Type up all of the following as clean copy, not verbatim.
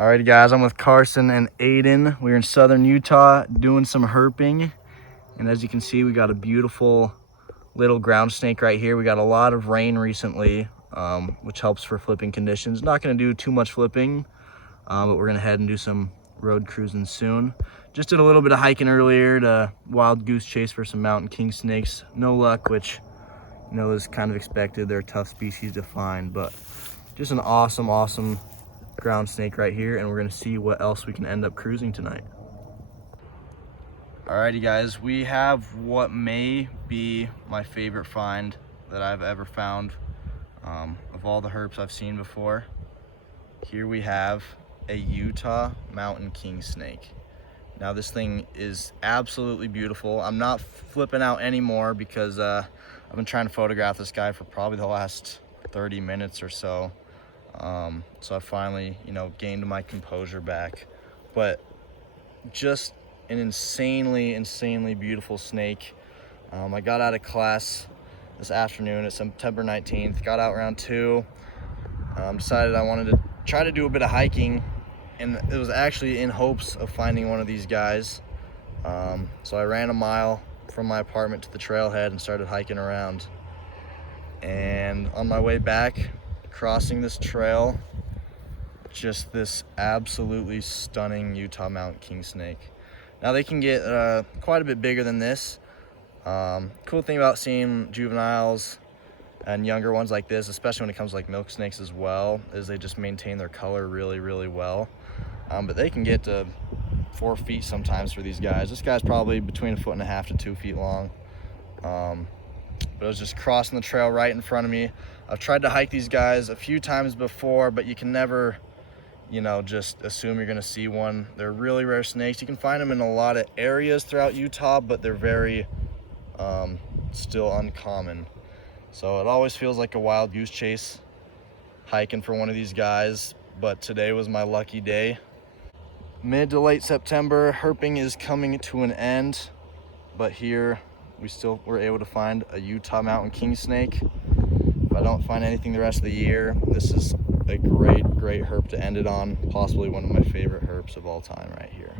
Alrighty guys, I'm with Carson and Aiden. We're in southern Utah doing some herping. And as you can see, we got a beautiful little ground snake right here. We got a lot of rain recently, which helps for flipping conditions. Not gonna do too much flipping, but we're gonna head and do some road cruising soon. Just did a little bit of hiking earlier to wild goose chase for some mountain king snakes. No luck, which is kind of expected. They're a tough species to find, but just an awesome ground snake right here, and we're gonna see what else we can end up cruising tonight. Alrighty guys, we have what may be my favorite find that I've ever found of all the herps I've seen before. Here we have a Utah mountain king snake. Now this thing is absolutely beautiful. I'm not flipping out anymore because I've been trying to photograph this guy for probably the last 30 minutes or so. So I finally, gained my composure back. But just an insanely beautiful snake. I got out of class this afternoon. It's September 19th. Got out around 2. Decided I wanted to try to do a bit of hiking, and it was actually in hopes of finding one of these guys. So I ran a mile from my apartment to the trailhead and started hiking around. And on my way back, crossing this trail, just this absolutely stunning Utah mountain king snake. Now they can get quite a bit bigger than this. Cool thing about seeing juveniles and younger ones like this, especially when it comes to like milk snakes as well, is they just maintain their color really well. But they can get to 4 feet sometimes for these guys. This guy's probably between 1.5 to 2 feet long. But I was just crossing the trail right in front of me. I've tried to hike these guys a few times before, but you can never, just assume you're gonna see one. They're really rare snakes. You can find them in a lot of areas throughout Utah, but they're very still uncommon. So it always feels like a wild goose chase hiking for one of these guys, but today was my lucky day. Mid to late September, herping is coming to an end, but here we still were able to find a Utah mountain king snake. If I don't find anything the rest of the year, this is a great herp to end it on. Possibly one of my favorite herps of all time right here.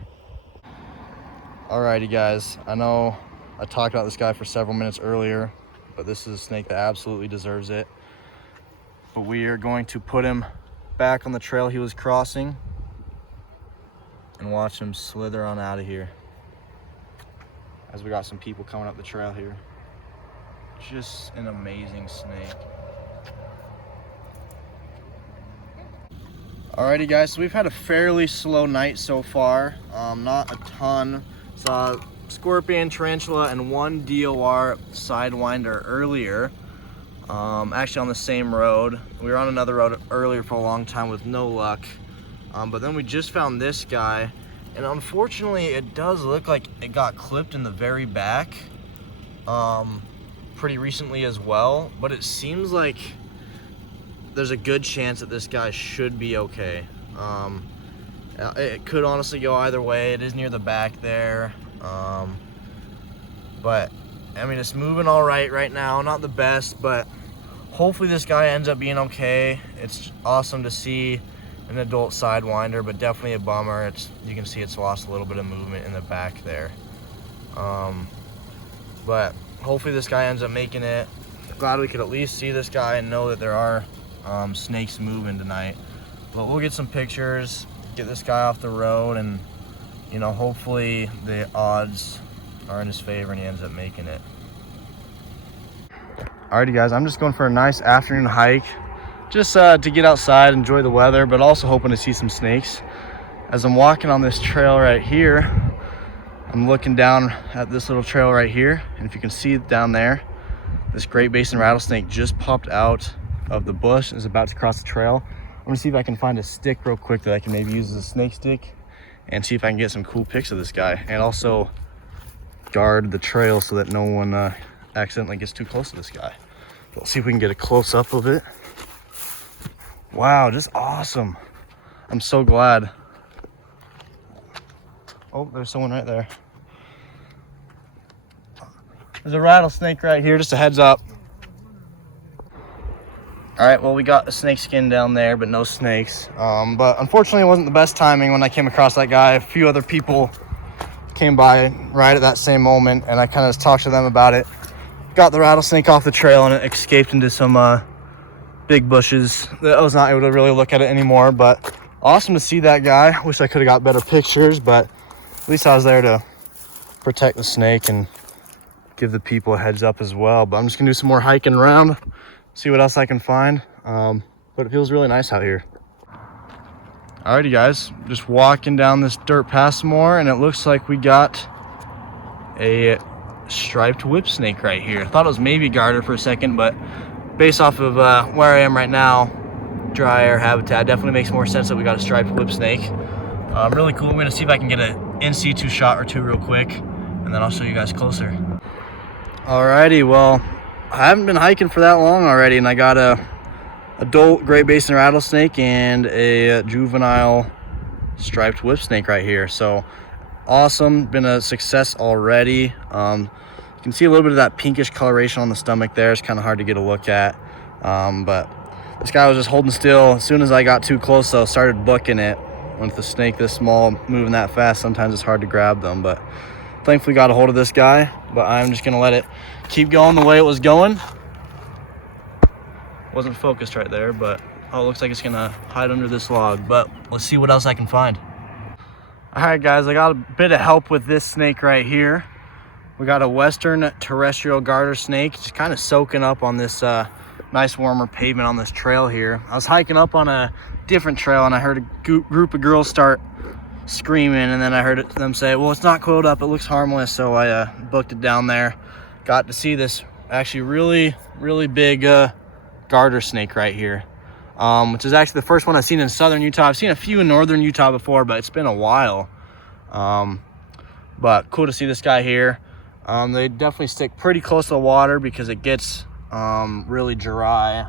Alrighty guys, I know I talked about this guy for several minutes earlier, but this is a snake that absolutely deserves it. But we are going to put him back on the trail he was crossing and watch him slither on out of here, as we got some people coming up the trail here. Just an amazing snake. Alrighty guys, so we've had a fairly slow night so far. Not a ton. Saw scorpion, tarantula, and 1 DOR sidewinder earlier. Actually on the same road. We were on another road earlier for a long time with no luck. But then we just found this guy, and unfortunately it does look like it got clipped in the very back pretty recently as well, but it seems like there's a good chance that this guy should be okay. It could honestly go either way. It is near the back there, but I mean, it's moving all right now. Not the best, but hopefully this guy ends up being okay. It's awesome to see an adult sidewinder, but definitely a bummer. You can see it's lost a little bit of movement in the back there. But hopefully this guy ends up making it. Glad we could at least see this guy and know that there are snakes moving tonight. But we'll get some pictures, get this guy off the road, and hopefully the odds are in his favor and he ends up making it. Alrighty guys, I'm just going for a nice afternoon hike, just to get outside, enjoy the weather, but also hoping to see some snakes. As I'm walking on this trail right here, I'm looking down at this little trail right here, and if you can see down there, this Great Basin rattlesnake just popped out of the bush and is about to cross the trail. I'm gonna see if I can find a stick real quick that I can maybe use as a snake stick and see if I can get some cool pics of this guy, and also guard the trail so that no one accidentally gets too close to this guy. We'll see if we can get a close-up of it. Wow, just awesome. I'm so glad. Oh, there's someone right there. There's a rattlesnake right here, just a heads up. All right, well, we got a snake skin down there, but no snakes. But unfortunately, it wasn't the best timing when I came across that guy. A few other people came by right at that same moment, and I kind of talked to them about it. Got the rattlesnake off the trail, and it escaped into some big bushes. I was not able to really look at it anymore, but awesome to see that guy. Wish I could have got better pictures, but at least I was there to protect the snake and give the people a heads up as well. But I'm just gonna do some more hiking around, see what else I can find. But it feels really nice out here. Alrighty guys, just walking down this dirt path some more, and it looks like we got a striped whip snake right here. I thought it was maybe garter for a second, but based off of where I am right now, dry air habitat, definitely makes more sense that we got a striped whip snake. Really cool. I'm gonna see if I can get an in situ shot or two real quick, and then I'll show you guys closer. Alrighty, well, I haven't been hiking for that long already, and I got a adult Great Basin rattlesnake and a juvenile striped whip snake right here. So awesome, been a success already. You can see a little bit of that pinkish coloration on the stomach there. It's kind of hard to get a look at, but this guy was just holding still. As soon as I got too close though, started booking it. With the snake this small, moving that fast, sometimes it's hard to grab them, but thankfully got a hold of this guy. But I'm just gonna let it keep going the way it was going. Wasn't focused right there, but oh, it looks like it's gonna hide under this log, but let's see what else I can find. All right guys, I got a bit of help with this snake right here. We got a western terrestrial garter snake, just kind of soaking up on this nice warmer pavement on this trail here. I was hiking up on a different trail, and I heard a group of girls start screaming, and then I heard them say, well, it's not coiled up, it looks harmless. So I booked it down there. Got to see this actually really big garter snake right here, which is actually the first one I've seen in southern Utah. I've seen a few in northern Utah before, but it's been a while. But cool to see this guy here. They definitely stick pretty close to the water because it gets really dry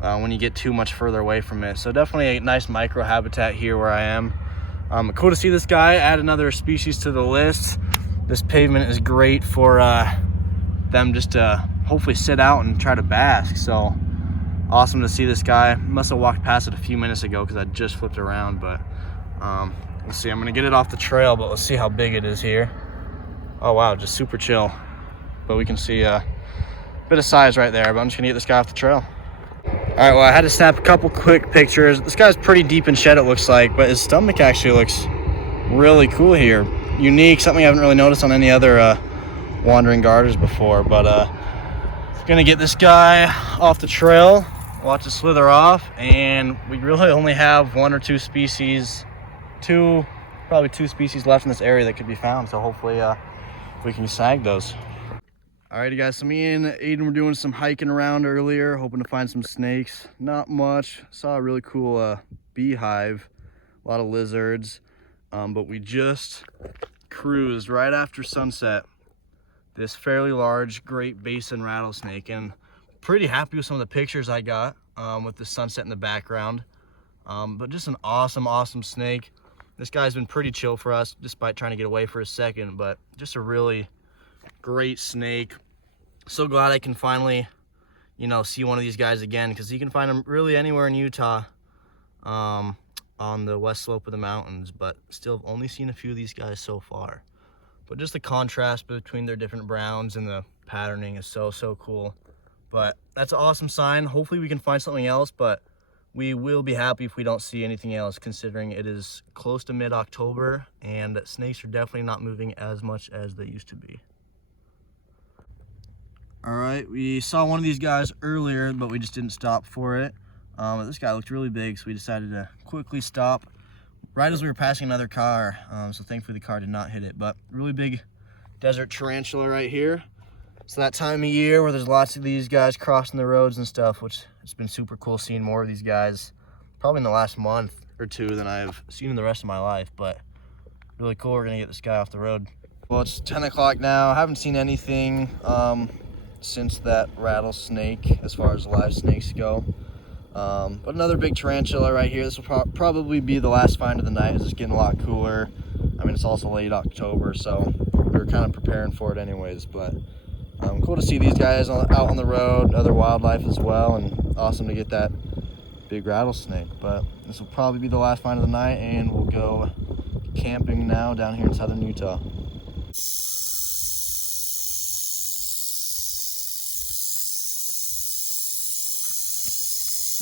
when you get too much further away from it. So definitely a nice micro habitat here where I am. Cool to see this guy, add another species to the list. This pavement is great for them just to hopefully sit out and try to bask. So awesome to see this guy. Must have walked past it a few minutes ago because I just flipped around, but let's see. I'm gonna get it off the trail, but let's see how big it is here. Oh wow, just super chill. But we can see a bit of size right there, but I'm just gonna get this guy off the trail. All right, well, I had to snap a couple quick pictures. This guy's pretty deep in shed, it looks like, but his stomach actually looks really cool here. Unique, something I haven't really noticed on any other wandering garters before. But gonna get this guy off the trail, watch it slither off, and we really only have one or two species, probably two species left in this area that could be found. So hopefully we can snag those. Alrighty guys, so me and Aiden were doing some hiking around earlier, hoping to find some snakes. Not much. Saw a really cool beehive, a lot of lizards, but we just cruised right after sunset this fairly large Great Basin rattlesnake, and pretty happy with some of the pictures I got with the sunset in the background. But just an awesome snake. This guy's been pretty chill for us despite trying to get away for a second, but just a really great snake. So glad I can finally, see one of these guys again, because you can find them really anywhere in Utah on the west slope of the mountains, but still have only seen a few of these guys so far. But just the contrast between their different browns and the patterning is so cool. But that's an awesome sign. Hopefully we can find something else, but we will be happy if we don't see anything else, considering it is close to mid-October and snakes are definitely not moving as much as they used to be. All right, we saw one of these guys earlier, but we just didn't stop for it. This guy looked really big, so we decided to quickly stop right as we were passing another car. So thankfully the car did not hit it, but really big desert tarantula right here. It's that time of year where there's lots of these guys crossing the roads and stuff, which it's been super cool seeing more of these guys probably in the last month or two than I've seen in the rest of my life. But really cool. We're gonna get this guy off the road. Well, it's 10 o'clock now. I haven't seen anything since that rattlesnake as far as live snakes go. But another big tarantula right here. This will probably be the last find of the night, as it's getting a lot cooler. I mean, it's also late October, so we're kind of preparing for it anyways. But cool to see these guys out on the road, other wildlife as well, and awesome to get that big rattlesnake. But this will probably be the last find of the night, and we'll go camping now down here in southern Utah.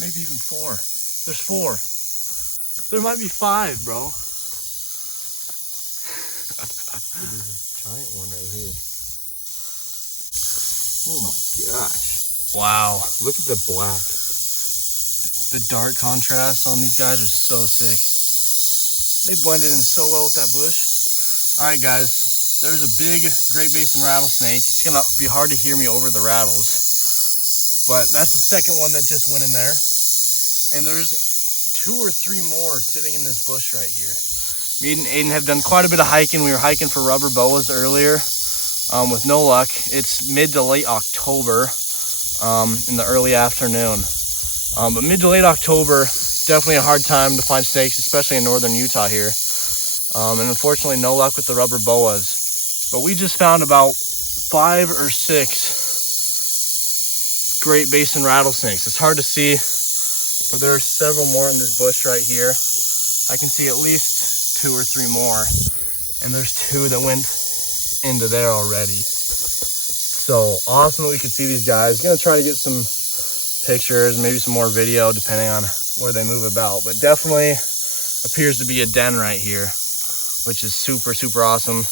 Maybe even 4. There's 4. There might be 5, bro. Giant one right here. Oh my gosh. Wow. Look at the black. The dark contrast on these guys are so sick. They blended in so well with that bush. All right, guys. There's a big Great Basin rattlesnake. It's gonna be hard to hear me over the rattles, but that's the second one that just went in there. And there's 2 or 3 more sitting in this bush right here. Me and Aiden have done quite a bit of hiking. We were hiking for rubber boas earlier with no luck. It's mid to late October in the early afternoon. But mid to late October, definitely a hard time to find snakes, especially in northern Utah here. And unfortunately, no luck with the rubber boas. But we just found about 5 or 6 Great Basin rattlesnakes. It's hard to see, but there are several more in this bush right here. I can see at least 2 or 3 more. And there's 2 that went into there already. So awesome that we could see these guys. Gonna try to get some pictures, maybe some more video, depending on where they move about. But definitely appears to be a den right here, which is super, super awesome.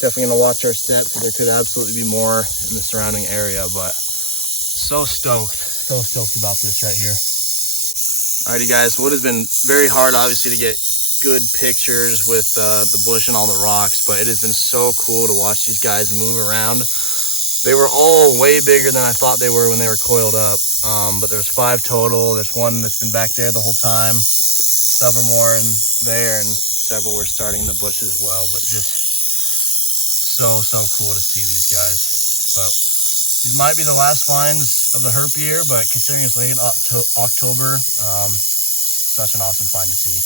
Definitely gonna watch our steps. There could absolutely be more in the surrounding area, but so stoked about this right here. Alrighty guys, well, it has been very hard obviously to get good pictures with the bush and all the rocks, but it has been so cool to watch these guys move around. They were all way bigger than I thought they were when they were coiled up, but there's 5 total. There's one that's been back there the whole time, several more in there, and several were starting in the bush as well. But just so cool to see these guys. But these might be the last finds of the herp year, but considering it's late October, such an awesome find to see.